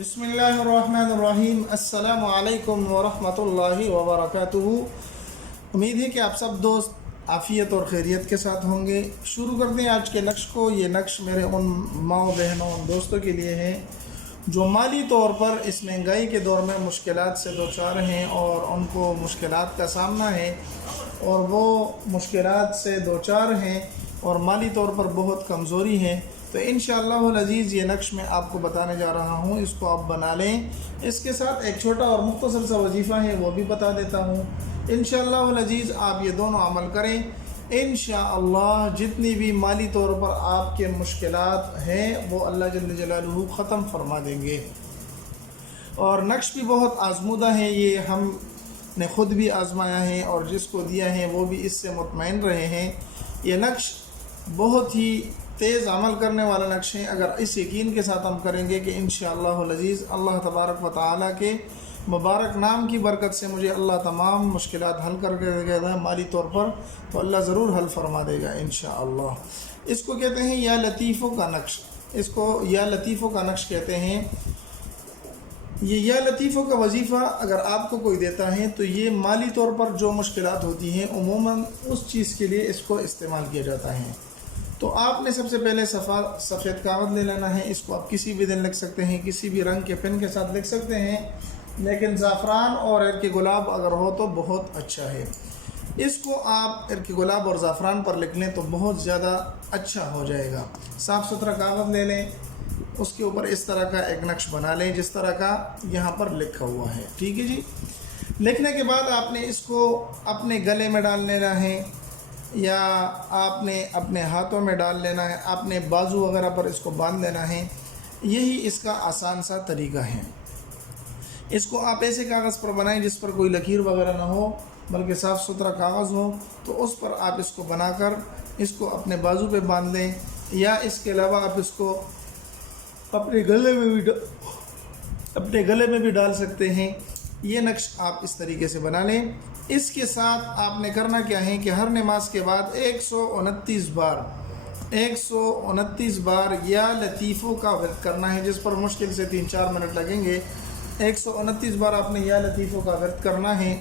बिस्मिल्लाहिर्रहमानिर्रहीम। अस्सलामु अलैकुम वरहमतुल्लाहि वबरकातुहू। उम्मीद है कि आप सब दोस्त आफ़ियत और खैरियत के साथ होंगे। शुरू करते हैं आज के नक्श को। ये नक्श मेरे उन माओ बहनों उन दोस्तों के लिए है जो माली तौर पर इस महंगाई के दौर में मुश्किलात से दो चार हैं और उनको मुश्किलात का सामना है और वो मुश्किलात से दो चार हैं और माली तौर पर बहुत कमज़ोरी है। तो इंशाअल्लाह अज़ीज़ ये नक्श मैं आपको बताने जा रहा हूँ, इसको आप बना लें। इसके साथ एक छोटा और मुख्तसर सा वजीफ़ा है वो भी बता देता हूँ। इंशाअल्लाह अज़ीज़ आप ये दोनों अमल करें। इंशाअल्लाह जितनी भी माली तौर पर आपके मुश्किलात हैं वो अल्लाह जल्ल जलालुहू ख़त्म फरमा देंगे। और नक्श भी बहुत आज़मूदा है, ये हमने ख़ुद भी आज़माया है और जिसको दिया है वो भी इससे मुतमईन रहे हैं। ये नक्श बहुत ही तेज़ अमल करने वाला नक्श है। अगर इस यकीन के साथ हम करेंगे कि इंशाअल्लाह अज़ीज़ अल्लाह तबारक व तआला के मुबारक नाम की बरकत से मुझे अल्लाह तमाम मुश्किलात हल करके देगा माली तौर पर, तो अल्लाह ज़रूर हल फरमा देगा इंशाअल्लाह। इसको कहते हैं या लतीफ़ों का नक्श, इसको या लतीफ़ों का नक्श कहते हैं। ये या लतीफ़ों का वजीफ़ा अगर आपको कोई देता है तो ये माली तौर पर जो मुश्किलात होती हैं उमूमन उस चीज़ के लिए इसको इस्तेमाल किया जाता है। तो आपने सबसे पहले सफ़ेद कागज़ ले लेना है। इसको आप किसी भी दिन लिख सकते हैं, किसी भी रंग के पेन के साथ लिख सकते हैं, लेकिन ज़ाफ़रान और इर्क गुलाब अगर हो तो बहुत अच्छा है। इसको आप इर्क गुलाब और ज़ाफ़रान पर लिख लें तो बहुत ज़्यादा अच्छा हो जाएगा। साफ़ सुथरा कागज़ ले लें, उसके ऊपर इस तरह का एक नक्श बना लें जिस तरह का यहाँ पर लिखा हुआ है। ठीक है जी। लिखने के बाद आपने इसको अपने गले में डाल लेना है या आपने अपने हाथों में डाल लेना है, आपने बाजू वगैरह पर इसको बांध लेना है। यही इसका आसान सा तरीका है। इसको आप ऐसे कागज़ पर बनाएं जिस पर कोई लकीर वगैरह ना हो बल्कि साफ़ सुथरा कागज़ हो, तो उस पर आप इसको बनाकर इसको अपने बाजू पे बांध लें या इसके अलावा आप इसको अपने गले में भी डाल सकते हैं। ये नक्श आप इस तरीके से बना लें। इसके साथ आपने करना क्या है कि हर नमाज के बाद 129 बार या लतीफ़ों का वर्द करना है, जिस पर मुश्किल से 3-4 मिनट लगेंगे। 129 बार आपने या लतीफ़ों का वर्द करना है।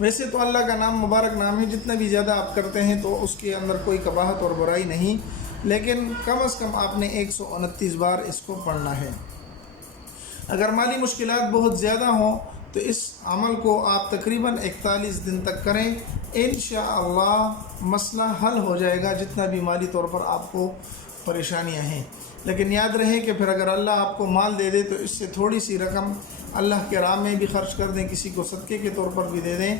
वैसे तो अल्लाह का नाम मुबारक नाम है, जितना भी ज़्यादा आप करते हैं तो उसके अंदर कोई कबाहत और बुराई नहीं, लेकिन कम से कम आपने 129 बार इसको पढ़ना है। अगर माली मुश्किलात बहुत ज़्यादा हों तो इस अमल को आप तकरीबन 41 दिन तक करें। इंशाअल्लाह मसला हल हो जाएगा जितना भी माली तौर पर आपको परेशानियां हैं। लेकिन याद रहे कि फिर अगर अल्लाह आपको माल दे दे तो इससे थोड़ी सी रकम अल्लाह के राह में भी खर्च कर दें, किसी को सदक़े के तौर पर भी दे दें,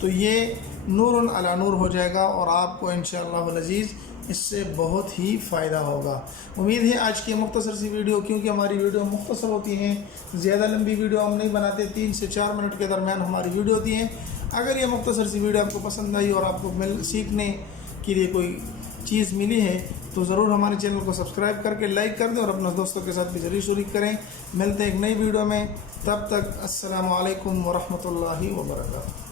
तो ये नूरुन अला नूर हो जाएगा और आपको इंशाअल्लाह अज़ीज़ इससे बहुत ही फ़ायदा होगा। उम्मीद है आज की मुख्तसर सी वीडियो, क्योंकि हमारी वीडियो मुख्तसर होती हैं, ज़्यादा लंबी वीडियो हम नहीं बनाते, 3 से 4 मिनट के दरमियान हमारी वीडियो होती हैं। अगर ये मुख्तसर सी वीडियो आपको पसंद आई और आपको सीखने के लिए कोई चीज़ मिली है तो ज़रूर हमारे चैनल को सब्सक्राइब करके लाइक कर दें और अपने दोस्तों के साथ भी ज़रूर शरीक करें। मिलते हैं एक नई वीडियो में, तब तक अस्सलामु अलैकुम वरहमतुल्लाहि वबरकातुहू।